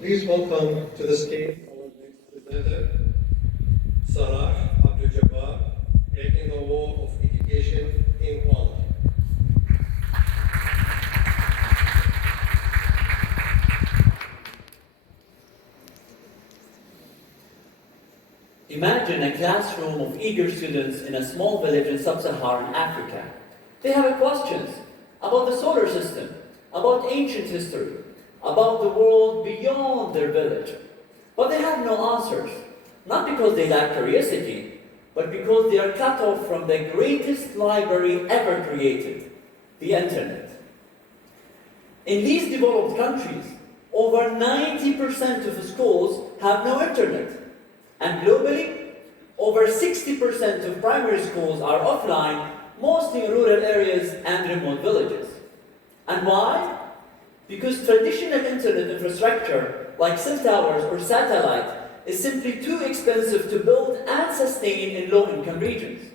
Please welcome to the stage our next presenter, Salah Abdeljabar, Breaking the Wall of Education Inequality. Imagine a classroom of eager students in a small village in sub-Saharan Africa. They have questions about the solar system, about ancient history, about the world beyond their village. But they have no answers, not because they lack curiosity, but because they are cut off from the greatest library ever created, the internet. In these developed countries, over 90% of schools have no internet. And globally, over 60% of primary schools are offline, mostly in rural areas and remote villages. And why? Because traditional internet infrastructure, like cell towers or satellite, is simply too expensive to build and sustain in low-income regions.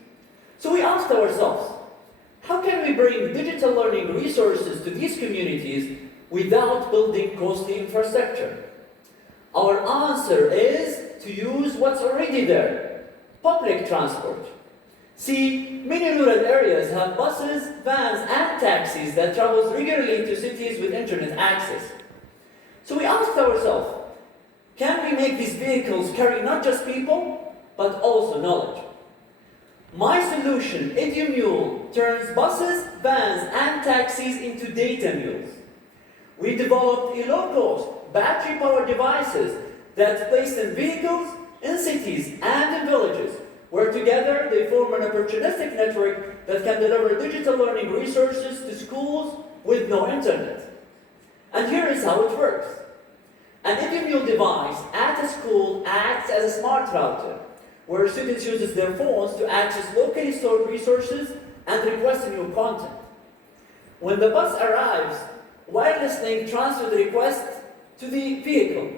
So we asked ourselves, how can we bring digital learning resources to these communities without building costly infrastructure? Our answer is to use what's already there, public transport. See, many rural areas have buses, vans, and taxis that travel regularly to cities with internet access. So we asked ourselves, can we make these vehicles carry not just people, but also knowledge? My solution, EduMule, turns buses, vans, and taxis into data mules. We developed a low-cost, battery-powered devices that's placed in vehicles, in cities, and in villages, where together they form an opportunistic network that can deliver digital learning resources to schools with no internet. And here is how it works. An EduMule device at a school acts as a smart router, where students use their phones to access locally stored resources and request new content. When the bus arrives, wireless link transfers the request to the vehicle.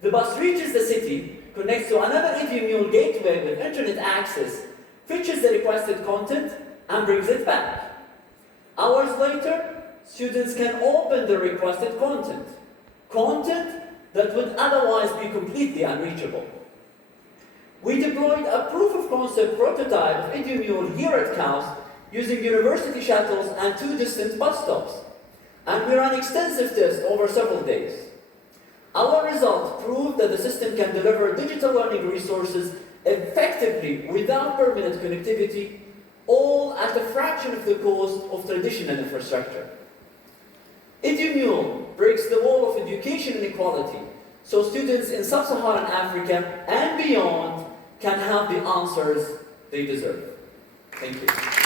The bus reaches the city, connects to another EduMule gateway with internet access, fetches the requested content, and brings it back. Hours later, students can open the requested content that would otherwise be completely unreachable. We deployed a proof-of-concept prototype of EduMule here at KAUST using university shuttles and 2 distant bus stops. And we ran extensive tests over several days. Our results proved that the system can deliver digital learning resources effectively without permanent connectivity, all at a fraction of the cost of traditional infrastructure. EduMule breaks the wall of education inequality, so students in sub-Saharan Africa and beyond can have the answers they deserve. Thank you.